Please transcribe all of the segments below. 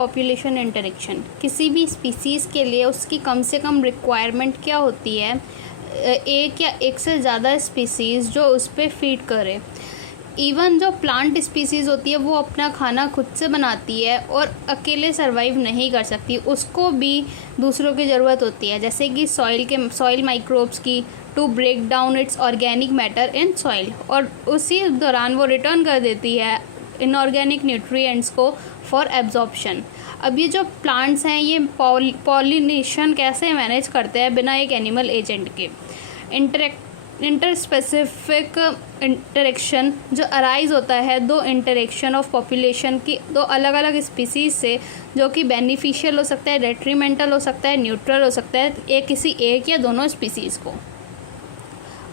Population interaction. किसी भी species के लिए उसकी कम से कम रिक्वायरमेंट क्या होती है, एक या एक से ज़्यादा स्पीसीज़ जो उस पर फीड करे। इवन जो प्लांट स्पीसीज़ होती है वो अपना खाना खुद से बनाती है और अकेले सर्वाइव नहीं कर सकती, उसको भी दूसरों की ज़रूरत होती है, जैसे कि सॉइल माइक्रोब्स की, to break down its organic matter in soil, और उसी दौरान वो रिटर्न कर देती है इनऑर्गेनिक न्यूट्रिएंट्स को फॉर एब्जॉर्प्शन। अब ये जो प्लांट्स हैं ये पॉलिनेशन कैसे मैनेज करते हैं बिना एक एनिमल एजेंट के। इंटरस्पेसिफिक इंटरेक्शन जो अराइज होता है दो इंटरेक्शन ऑफ पॉपुलेशन की, दो अलग अलग स्पीसीज से, जो कि बेनिफिशियल हो सकता है, डेट्रीमेंटल हो सकता है, न्यूट्रल हो सकता है, किसी एक या दोनों स्पीसीज़ को।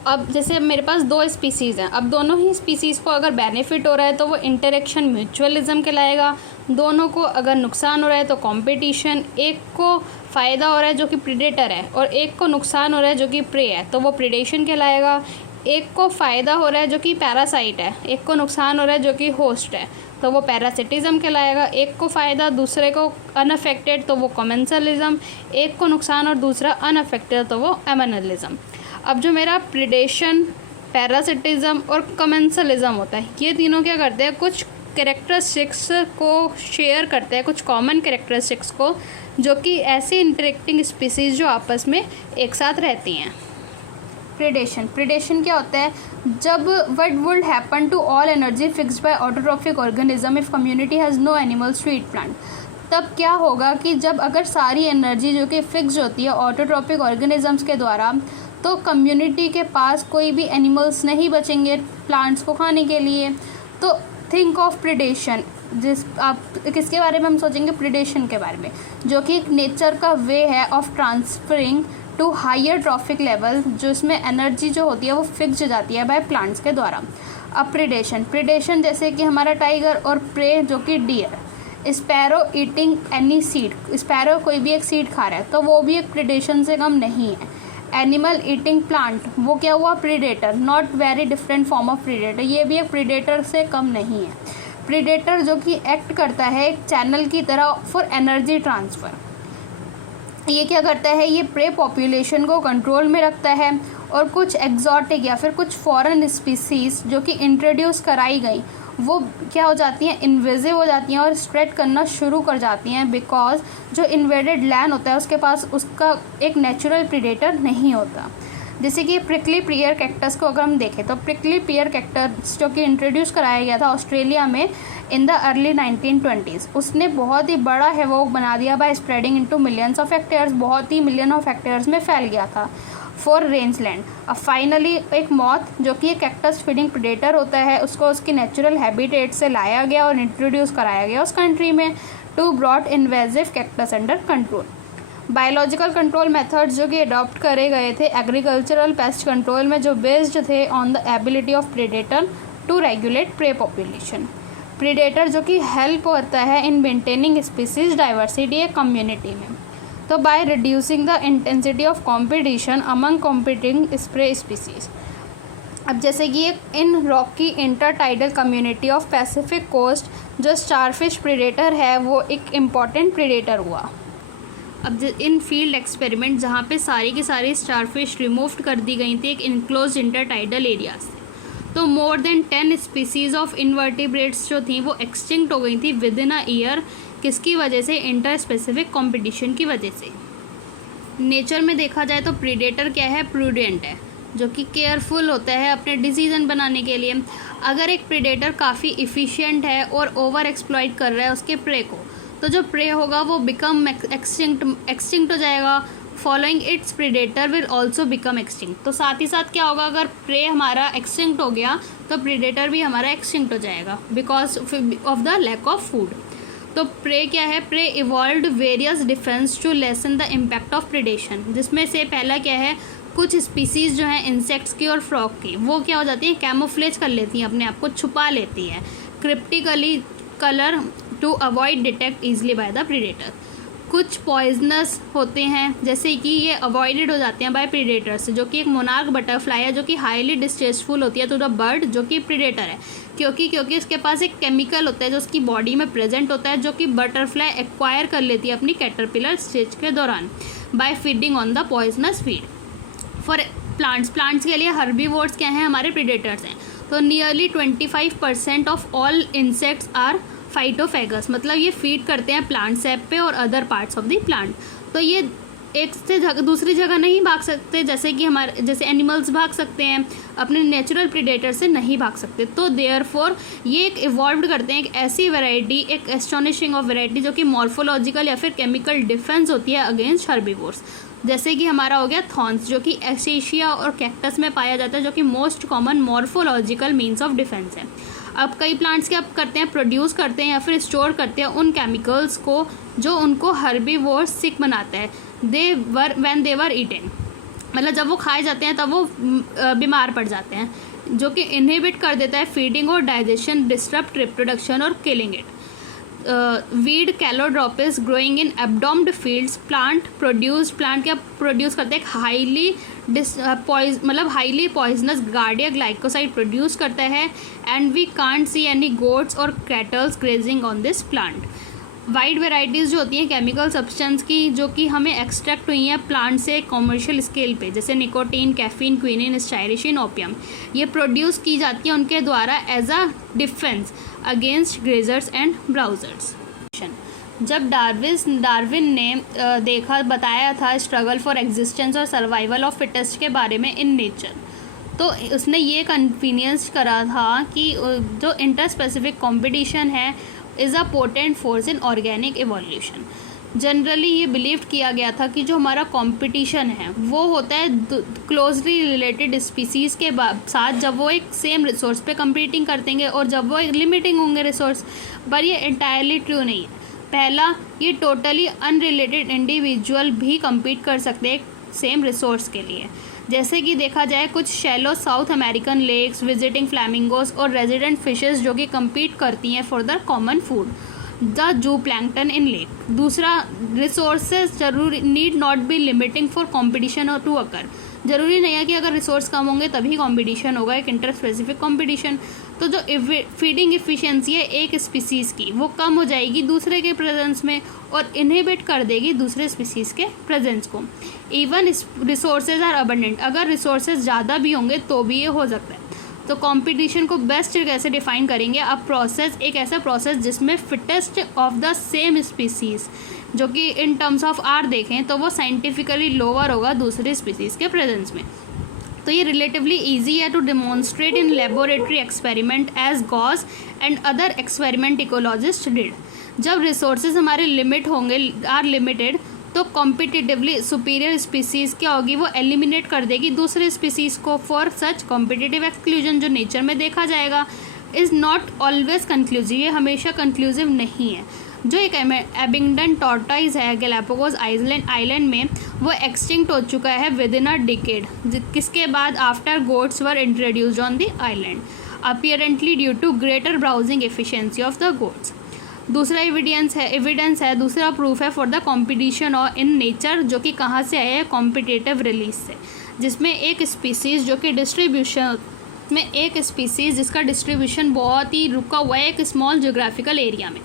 अब जैसे अब मेरे पास दो स्पीसीज़ हैं, अब दोनों ही स्पीसीज़ को अगर बेनिफिट हो रहा है तो वो इंटरेक्शन म्यूचुअलिज्म कहलाएगा। दोनों को अगर नुकसान हो रहा है तो कंपटीशन। एक को फ़ायदा हो रहा है जो कि प्रीडेटर है और एक को नुकसान हो रहा है जो कि प्रे है, तो वो प्रीडेशन कहलाएगा। एक को फ़ायदा हो रहा है जो कि पैरासाइट है, एक को नुकसान हो रहा है जो कि होस्ट है, तो वो पैरासिटिज़म कहलाएगा। एक को फ़ायदा दूसरे को अनअफेक्टेड, तो वो कमेंसलिज्म। एक को नुकसान और दूसरा अनअफेक्टेड, तो वो एमनलिज्म। अब जो मेरा प्रीडेशन, पैरासिटिज़म और कमेंसलिज्म होता है, ये तीनों क्या करते हैं, कुछ कैरेक्टरिस्टिक्स को शेयर करते हैं, कुछ कॉमन कैरेक्टरिस्टिक्स को, जो कि ऐसी इंटरेक्टिंग स्पीसीज़ जो आपस में एक साथ रहती हैं। प्रीडेशन क्या होता है, जब what would happen to all energy fixed by autotrophic organism if community has no animals to eat plant. तब क्या होगा कि जब अगर सारी एनर्जी जो कि फिक्स्ड होती है ऑटोट्रॉफिक ऑर्गेनिजम्स के द्वारा, तो कम्युनिटी के पास कोई भी एनिमल्स नहीं बचेंगे प्लांट्स को खाने के लिए। तो थिंक ऑफ प्रीडेशन, आप किसके बारे में हम सोचेंगे, प्रीडेशन के बारे में, जो कि एक नेचर का वे है of transferring to higher trophic level, जो इसमें एनर्जी जो होती है वो फिक्स हो जाती है बाय प्लांट्स के द्वारा। अब प्रीडेशन जैसे कि हमारा टाइगर, और प्रे जो कि deer. Sparrow eating any seed, sparrow कोई भी एक सीड खा रहा है तो वो भी एक प्रीडेशन से कम नहीं है। एनिमल ईटिंग प्लांट, वो क्या हुआ, predator, not very different form of predator, ये भी एक प्रीडेटर से कम नहीं है। प्रीडेटर जो कि एक्ट करता है एक चैनल की तरह फॉर एनर्जी ट्रांसफ़र। ये क्या करता है, ये प्रे पॉपुलेशन को कंट्रोल में रखता है, और कुछ एग्जॉटिक या फिर कुछ फॉरेन स्पीसीज़ जो कि इंट्रोड्यूस कराई गई वो क्या हो जाती हैं, इन्वेजिव हो जाती हैं और स्प्रेड करना शुरू कर जाती हैं, बिकॉज जो इन्वेडेड लैंड होता है उसके पास उसका एक नेचुरल प्रीडेटर नहीं होता। जैसे कि प्रिकली पियर कैक्टस को अगर हम देखें तो प्रिकली पियर कैक्टस जो कि इंट्रोड्यूस कराया गया था ऑस्ट्रेलिया में इन द अर्ली 1920s, उसने बहुत ही बड़ा हैवोक बना दिया by spreading into millions of hectares, बहुत ही मिलियन ऑफ हेक्टेयर्स में फैल गया था फॉर रेंजलैंड। अब फाइनली एक मॉथ जो कि एक कैक्टस फीडिंग प्रेडेटर होता है, उसको उसकी नेचुरल हैबिटेट से लाया गया और इंट्रोड्यूस कराया गया उस कंट्री में, to brought invasive cactus under control. Biological control methods जो कि अडॉप्ट करे गए थे एग्रीकल्चरल पेस्ट कंट्रोल में, जो बेस्ड थे on the ability of predator to regulate prey population. Predator जो कि हेल्प होता है इन मेंटेनिंग स्पीसीज डाइवर्सिटी एक कम्युनिटी में, तो by reducing the intensity of competition among competing prey species. अब जैसे कि एक in rocky intertidal community of Pacific coast, जो स्टारफिश प्रेडेटर है वो एक इम्पॉर्टेंट प्रेडेटर हुआ। अब इन फील्ड एक्सपेरिमेंट जहाँ पे सारी की सारी स्टारफिश रिमूव कर दी गई थी एक इनक्लोज इंटरटाइडल एरिया से, तो more than 10 species of invertebrates जो थी वो एक्सटिंक्ट हो गई थी विद इन अ ईयर। किसकी वजह से, इंटर स्पेसिफिक कॉम्पिटिशन की वजह से। नेचर में देखा जाए तो प्रीडेटर क्या है, प्रूडेंट है, जो कि केयरफुल होता है अपने डिसीजन बनाने के लिए। अगर एक प्रीडेटर काफ़ी इफ़िशियंट है और ओवर एक्सप्लॉइट कर रहा है उसके प्रे को, तो जो प्रे होगा वो बिकम एक्सटिंक्ट हो जाएगा। Following it's predator will also become extinct, तो साथ ही साथ क्या होगा, अगर प्रे हमारा एक्सटिंक्ट हो गया तो प्रीडेटर भी हमारा एक्सटिंक्ट हो जाएगा because of the lack of food. तो प्रे क्या है, prey evolved various defence to lessen the impact of predation, जिसमें से पहला क्या है, कुछ स्पीसीज़ जो हैं इंसेक्ट्स की और फ्रॉग की, वो क्या हो जाती हैं, कैमोफ्लेज कर लेती हैं, अपने आप को छुपा लेती हैं cryptically colour to avoid detect easily by the predator. कुछ पॉइजनस होते हैं, जैसे कि ये अवॉइडेड हो जाते हैं बाय प्रीडेटर्स, जो कि एक मोनार्क बटरफ्लाई है जो कि हाईली डिस्ट्रेसफुल होती है टू द बर्ड जो कि प्रीडेटर है। क्योंकि इसके पास एक केमिकल होता है जो उसकी बॉडी में प्रेजेंट होता है, जो कि बटरफ्लाई एक्वायर कर लेती है अपनी कैटरपिलर स्टेज के दौरान by feeding on the poisonous feed. For plants के लिए हर्बीवोर्स क्या हैं, हमारे प्रेडेटर्स हैं। तो nearly 25% of all insects are phytophagous, मतलब ये फीड करते हैं प्लांट सेप पे और other parts of the plant. तो ये एक से दूसरी जगह नहीं भाग सकते, जैसे एनिमल्स भाग सकते हैं, अपने नेचुरल प्रेडेटर से नहीं भाग सकते। तो देयरफॉर ये एक इवॉल्व करते हैं एक ऐसी वैरायटी, एक एस्टोनिशिंग ऑफ वैरायटी जो कि मॉर्फोलॉजिकल या फिर केमिकल डिफेंस होती है अगेंस्ट हर्बीवोर्स। जैसे कि हमारा हो गया थॉर्न्स, जो कि एसेशिया और कैक्टस में पाया जाता है, जो कि most common morphological means of defence है। अब कई प्लांट्स क्या करते हैं, प्रोड्यूस करते हैं या फिर स्टोर करते हैं उन केमिकल्स को जो उनको हर्बीवोर्स सिक बनाता है। व्हेन दे वर ईटेन, मतलब जब वो खाए जाते हैं तब वो बीमार पड़ जाते हैं, जो कि इनहिबिट कर देता है फीडिंग और डाइजेशन, डिस्टर्ब रिप्रोडक्शन और killing it. Weed Calotropis growing in abandoned fields, plant क्या प्रोड्यूस करते हैं, highly poisonous cardiac glycoside produce करता है। And we can't see any goats और cattles grazing on this plant. Wide varieties जो होती हैं केमिकल सब्सटेंस की, जो कि हमें एक्सट्रैक्ट हुई हैं प्लांट से कॉमर्शियल स्केल पे, जैसे nicotine, caffeine, quinine, strychnine, opium, ये प्रोड्यूस की जाती है उनके द्वारा as a defence against grazers and browsers. जब डार्विन ने बताया था स्ट्रगल फॉर एग्जिस्टेंस और सर्वाइवल ऑफ फिटेस्ट के बारे में इन नेचर, तो उसने ये कन्वीनियंस करा था कि जो इंटर स्पेसिफिक कॉम्पिटिशन है is a potent force in organic evolution. Generally ये बिलीव किया गया था कि जो हमारा कंपटीशन है वो होता है क्लोजली रिलेटेड स्पीसीज़ के साथ, जब वो एक सेम रिसोर्स पे कम्पीटिंग करतेंगे और जब वो एक लिमिटिंग होंगे रिसोर्स, पर ये इंटायरली ट्रू नहीं है। पहला, ये टोटली अनरिलेटेड इंडिविजुअल भी कम्पीट कर सकते हैं सेम रिसोर्स के लिए। जैसे कि देखा जाए कुछ shallow South American lakes, visiting flamingos और रेजिडेंट फिशेस जो कि कम्पीट करती हैं for the common food, the zooplankton in lake. दूसरा, रिसोर्सेज जरूरी need not be limiting for competition और टू अकर। ज़रूरी नहीं है कि अगर रिसोर्स कम होंगे तभी कंपटीशन होगा, एक इंटर स्पेसिफिक कंपटीशन। तो जो फीडिंग इफ़िशियंसी है एक स्पीसीज़ की, वो कम हो जाएगी दूसरे के प्रेजेंस में और इनहिबिट कर देगी दूसरे स्पीसीज़ के प्रेजेंस को। इवन रिसोर्सेज आर अबंडेंट, अगर रिसोर्सेज ज़्यादा भी होंगे तो भी ये हो सकता है। तो कंपटीशन को बेस्ट कैसे डिफाइन करेंगे, अब प्रोसेस, एक ऐसा प्रोसेस जिसमें fittest of the same species, जो कि इन टर्म्स ऑफ आर देखें तो वो साइंटिफिकली लोअर होगा दूसरे स्पीसीज़ के प्रेजेंस में। तो ये रिलेटिवली ईजी है to demonstrate in laboratory experiment as Gause and other experiment ecologist did. जब रिसोर्सेज हमारे लिमिटेड, तो कॉम्पिटिटिवली सुपीरियर स्पीसीज़ क्या होगी, वो एलिमिनेट कर देगी दूसरे स्पीसीज़ को। फॉर सच कॉम्पिटिटिव एक्सक्लूजन जो नेचर में देखा जाएगा इज़ नॉट ऑलवेज कंक्लूसिव, ये हमेशा कंक्लूसिव नहीं है। जो एक एबिंगडन टॉर्टाइज है गैलापागोस आइलैंड में, वो एक्सटिंक्ट हो चुका है विद इन अ डिकेड, किसके बाद after goats were introduced on the island, apparently due to greater browsing efficiency of the goats. दूसरा एविडेंस है, दूसरा प्रूफ है फॉर द कॉम्पिटिशन और इन नेचर, जो कि कहाँ से आया है, कॉम्पिटिटिव रिलीज से, जिसमें एक स्पीसीज़ जो कि डिस्ट्रीब्यूशन में, एक स्पीसीज़ जिसका डिस्ट्रीब्यूशन बहुत ही रुका हुआ है एक स्मॉल जोग्राफिकल एरिया में,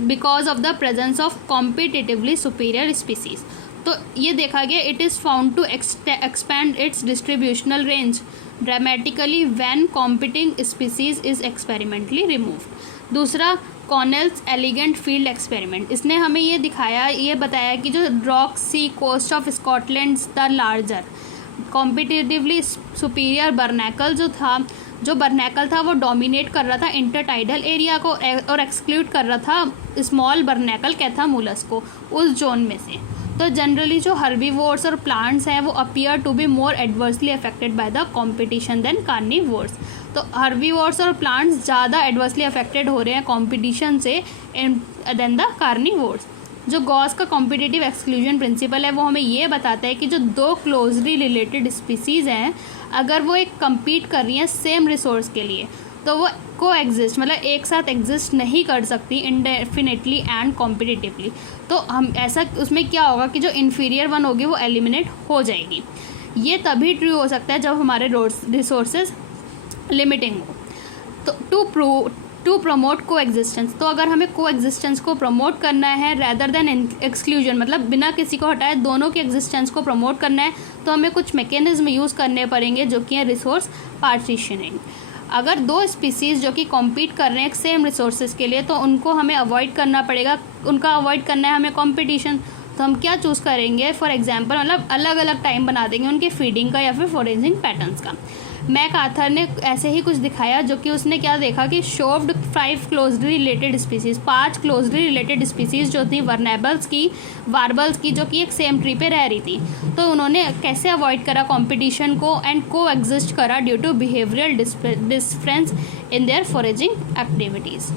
because of the presence of competitively superior species. तो ये देखा गया it is found to expand its distributional range dramatically when competing species is experimentally removed. दूसरा, कॉनेल्स एलिगेंट फील्ड एक्सपेरिमेंट, इसने हमें ये बताया कि जो rock sea coast of Scotland the larger competitively superior barnacle था वो डोमिनेट कर रहा था इंटरटाइडल एरिया को और एक्सक्लूड कर रहा था स्मॉल बर्नैकल कैथामुलस को उस जोन में से। तो जनरली जो हर्बीवोर्स और प्लांट्स हैं वो appear to be more adversely affected by the competition than carnivores. तो हर्बीवोर्स और प्लांट्स ज़्यादा एडवर्सली अफेक्टेड हो रहे हैं कॉम्पिटिशन से देन द कार्निवोर्स। जो गॉस का कॉम्पिटिटिव एक्सक्लूजन प्रिंसिपल है वो हमें ये बताता है कि जो दो क्लोजली रिलेटेड स्पीसीज़ हैं, अगर वो एक कम्पीट कर रही हैं सेम रिसोर्स के लिए, तो वो को एग्जिस्ट मतलब एक साथ एग्जिस्ट नहीं कर सकती इंडेफिनेटली एंड कॉम्पिटिटिवली। तो हम ऐसा उसमें क्या होगा कि जो इन्फीरियर वन होगी वो एलिमिनेट हो जाएगी। ये तभी ट्रू हो सकता है जब हमारे रिसोर्सेज लिमिटिंग हो। तो टू प्रमोट को एग्जिस्टेंस, तो अगर हमें को एग्जिस्टेंस को प्रमोट करना है रैदर देन एक्सक्लूजन, मतलब बिना किसी को हटाए दोनों के एग्जिस्टेंस को प्रमोट करना है, तो हमें कुछ मैकेनिज्म यूज़ करने पड़ेंगे जो कि है रिसोर्स पार्टीशनिंग। अगर दो स्पीसीज़ जो कि कॉम्पीट कर रहे हैं एक सेम रिसोर्सेज के लिए, तो उनको हमें अवॉइड करना पड़ेगा, उनका अवॉइड करना है हमें कॉम्पिटिशन। तो हम क्या चूज़ करेंगे, फॉर एग्जांपल मतलब अलग अलग टाइम बना देंगे उनके फीडिंग का या फिर फॉरेजिंग पैटर्न्स का। मैक आर्थर ने ऐसे ही कुछ दिखाया, जो कि उसने क्या देखा कि शोव्ड 5 closely related species, 5 closely related species जो थी वार्बल्स की जो कि एक सेम ट्री पे रह रही थी, तो उन्होंने कैसे अवॉइड करा कंपटीशन को एंड को एग्जिस्ट करा due to behavioural difference in their foraging activities.